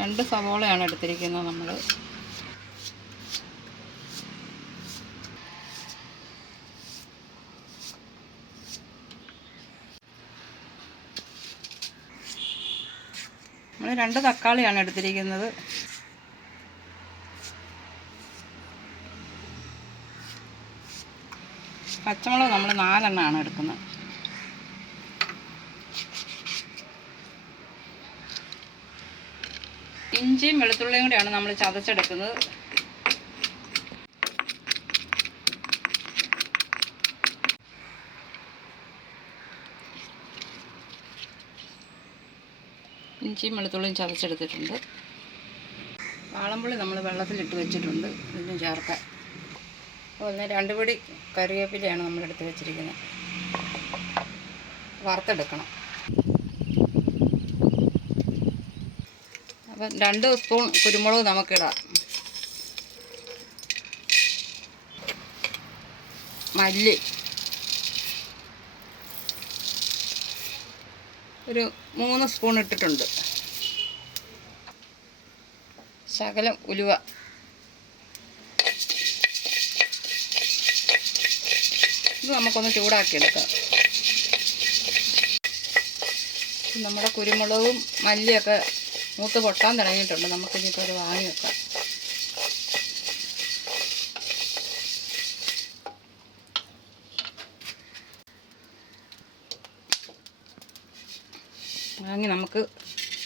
രണ്ട് സവോളയാണ് എടുത്തിരിക്കുന്നത് നമ്മൾ. നമ്മൾ രണ്ട് തക്കാളിയാണ് എടുത്തിരിക്കുന്നത്. പച്ചമുളക് നമ്മൾ നാലെണ്ണമാണ് എടുക്കുന്നത്. ഇഞ്ചിയും വെളുത്തുള്ളിയും കൂടെയാണ് നമ്മൾ ചതച്ചെടുക്കുന്നത്. ഇഞ്ചിയും വെളുത്തുള്ളിയും ചതച്ചെടുത്തിട്ടുണ്ട്. വാളമ്പുള്ളി നമ്മൾ വെള്ളത്തിലിട്ട് വെച്ചിട്ടുണ്ട്. ഇതിനും ചേർക്കാൻ അപ്പോൾ രണ്ട് പിടി കറിവേപ്പിലയാണ് നമ്മളെടുത്ത് വെച്ചിരിക്കുന്നത്. വറുത്തെടുക്കണം. അപ്പം രണ്ട് സ്പൂൺ കുരുമുളക് നമുക്കിടാം. മല്ലി. ഒരു മൂന്ന് സ്പൂൺ ഇട്ടിട്ടുണ്ട്. ശകലം ഉലുവ. ഇത് നമുക്കൊന്ന് ചൂടാക്കിയെടുക്കാം. നമ്മുടെ കുരുമുളകും മല്ലിയൊക്കെ മൂത്ത് പൊട്ടാൻ തുടങ്ങിയിട്ടുണ്ട്. നമുക്കിനിപ്പോൾ അത് വാങ്ങി വെക്കാം. വാങ്ങി നമുക്ക്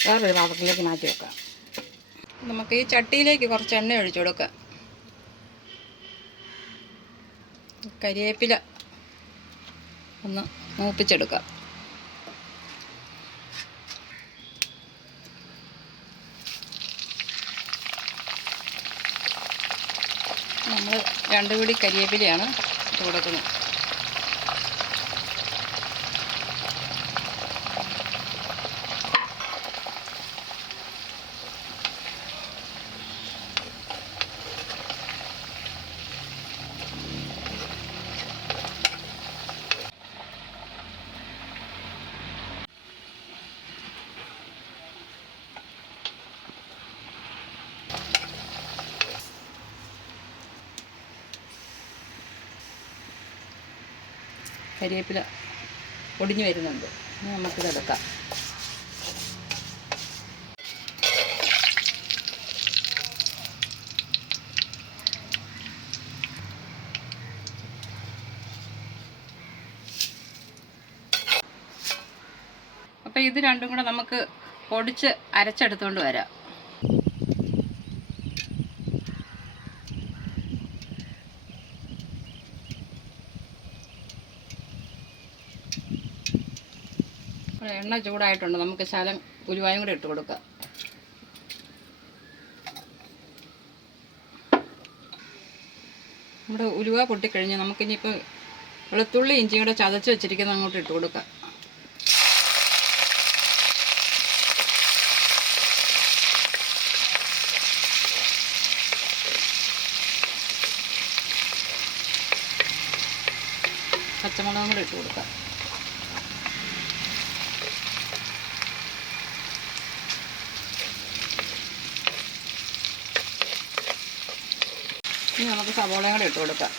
വേറൊരു പാത്രത്തിലേക്ക് മാറ്റി വെക്കാം. നമുക്ക് ഈ ചട്ടിയിലേക്ക് കുറച്ച് എണ്ണ ഒഴിച്ചു കൊടുക്കാം. കരിവേപ്പില ഒന്ന് മൂപ്പിച്ചെടുക്കാം. നമ്മൾ രണ്ട് പിടി കരിയേപ്പിലയാണ് ഇട്ട് കൊടുക്കുന്നത്. കരിവേപ്പില പൊടിഞ്ഞു വരുന്നുണ്ട്. ഇനി നമുക്കിതെടുക്കാം അപ്പോൾ ഇത് രണ്ടും കൂടെ നമുക്ക് പൊടിച്ച് അരച്ചെടുത്തുകൊണ്ട് വരാം. എണ്ണ ചൂടായിട്ടുണ്ട്. നമുക്ക് ശകലം ഗുരുവായും കൂടെ ഇട്ട് കൊടുക്കാം. നമ്മുടെ ഉലുവ പൊട്ടിക്കഴിഞ്ഞ് നമുക്കിനിയിപ്പോൾ വെളുത്തുള്ളി ഇഞ്ചിയും കൂടെ ചതച്ച് വെച്ചിരിക്കുന്ന അങ്ങോട്ട് ഇട്ട് കൊടുക്കാം. പച്ചമുളകും കൂടെ ഇട്ട് കൊടുക്കാം. ഇനി നമുക്ക് സവോളയും കൂടെ ഇട്ട് കൊടുക്കാം.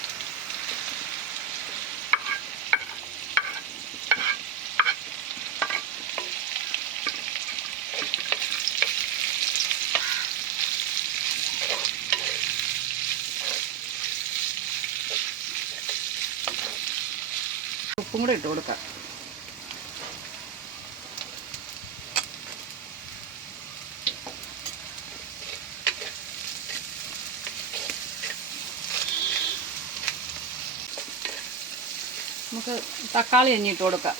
ഉപ്പും കൂടെ ഇട്ട് കൊടുക്കാം. നമുക്ക് തക്കാളി അഞ്ഞിട്ട് കൊടുക്കാം.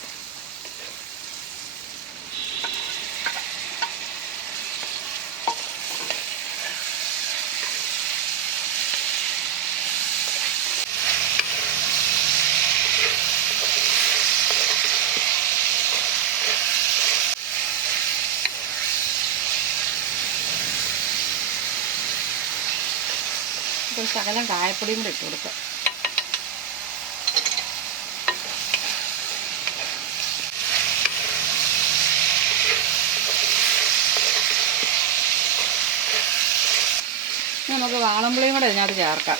ശകലം കായപ്പൊടിയും കൂടെ ഇട്ട് കൊടുക്കാം. നമുക്ക് വാളംപുളിയും കൂടെ ഇതിനകത്ത് ചേർക്കാം.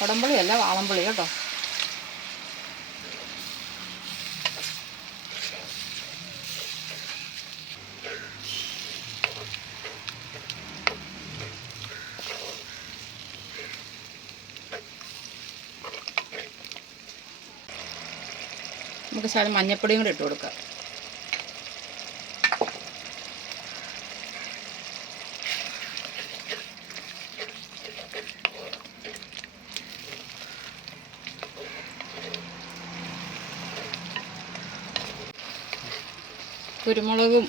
കുടമ്പുളിയല്ല വാളംപുളി കേട്ടോ. നമുക്ക് ശകലം മഞ്ഞപ്പൊടിയും കൂടെ ഇട്ട് കൊടുക്കാം. കുരുമുളകും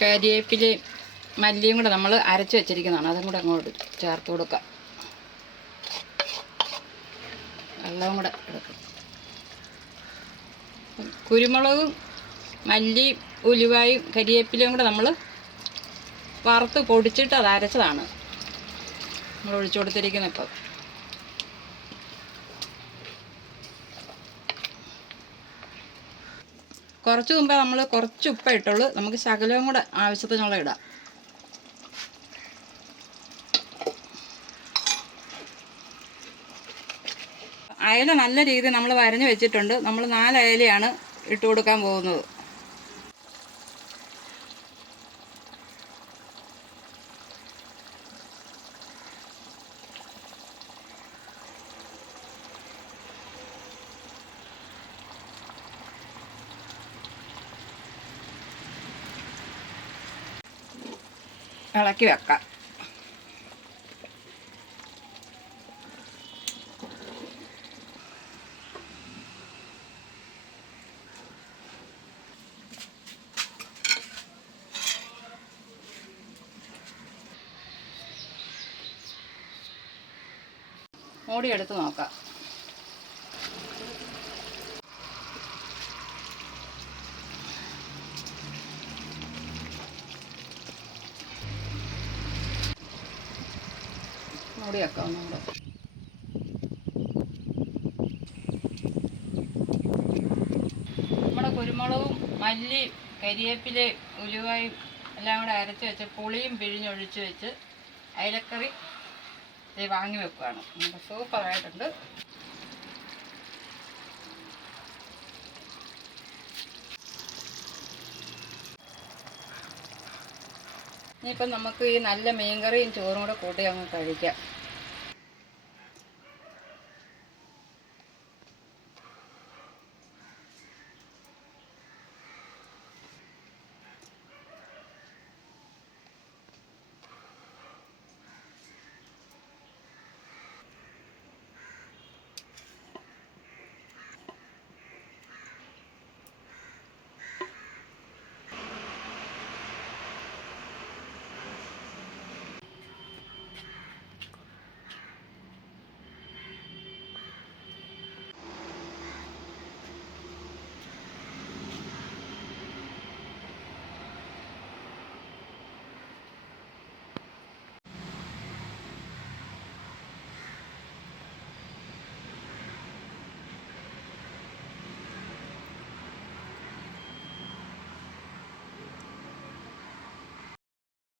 കരിവേപ്പിലയും മല്ലിയും കൂടെ നമ്മൾ അരച്ച് വെച്ചിരിക്കുന്നതാണ്. അതും കൂടെ അങ്ങോട്ട് ചേർത്ത് കൊടുക്കാം. വെള്ളവും കൂടെ കുരുമുളകും മല്ലിയും ഉലുവായും കരിയേപ്പിലയും കൂടെ നമ്മൾ വറുത്ത് പൊടിച്ചിട്ട് അത് അരച്ചതാണ്. നമ്മൾ ഒഴിച്ചു കൊടുത്തിരിക്കുന്നത് ഇപ്പം. കുറച്ച് മുമ്പേ നമ്മൾ കുറച്ച് ഉപ്പ ഇട്ടുള്ളൂ. നമുക്ക് ശകലവും കൂടെ ആവശ്യത്തിനുള്ള ഇടാം. അയല നല്ല രീതിയിൽ നമ്മൾ വരഞ്ഞ് വെച്ചിട്ടുണ്ട്. നമ്മൾ നാല് അയലയാണ് ഇട്ട് കൊടുക്കാൻ പോകുന്നത്. ഇളക്കി വെക്കാം. മൂടി എടുത്ത് നോക്കാം. മൂടി ആക്കാം ഒന്നുകൂടെ. നമ്മുടെ കുരുമുളകും മല്ലി കരിവേപ്പിലയും ഉലുവയും എല്ലാം കൂടെ അരച്ച് വെച്ച് പുളിയും പിഴിഞ്ഞൊഴിച്ച് വെച്ച് അയലക്കറി വാങ്ങി വെക്കുകയാണ് സൂപ്പറായിട്ടുണ്ട്. ഇനിയിപ്പം നമുക്ക് ഈ നല്ല മീൻകറിയും ചോറും കൂടെ കൂട്ടി അങ്ങ് കഴിക്കാം.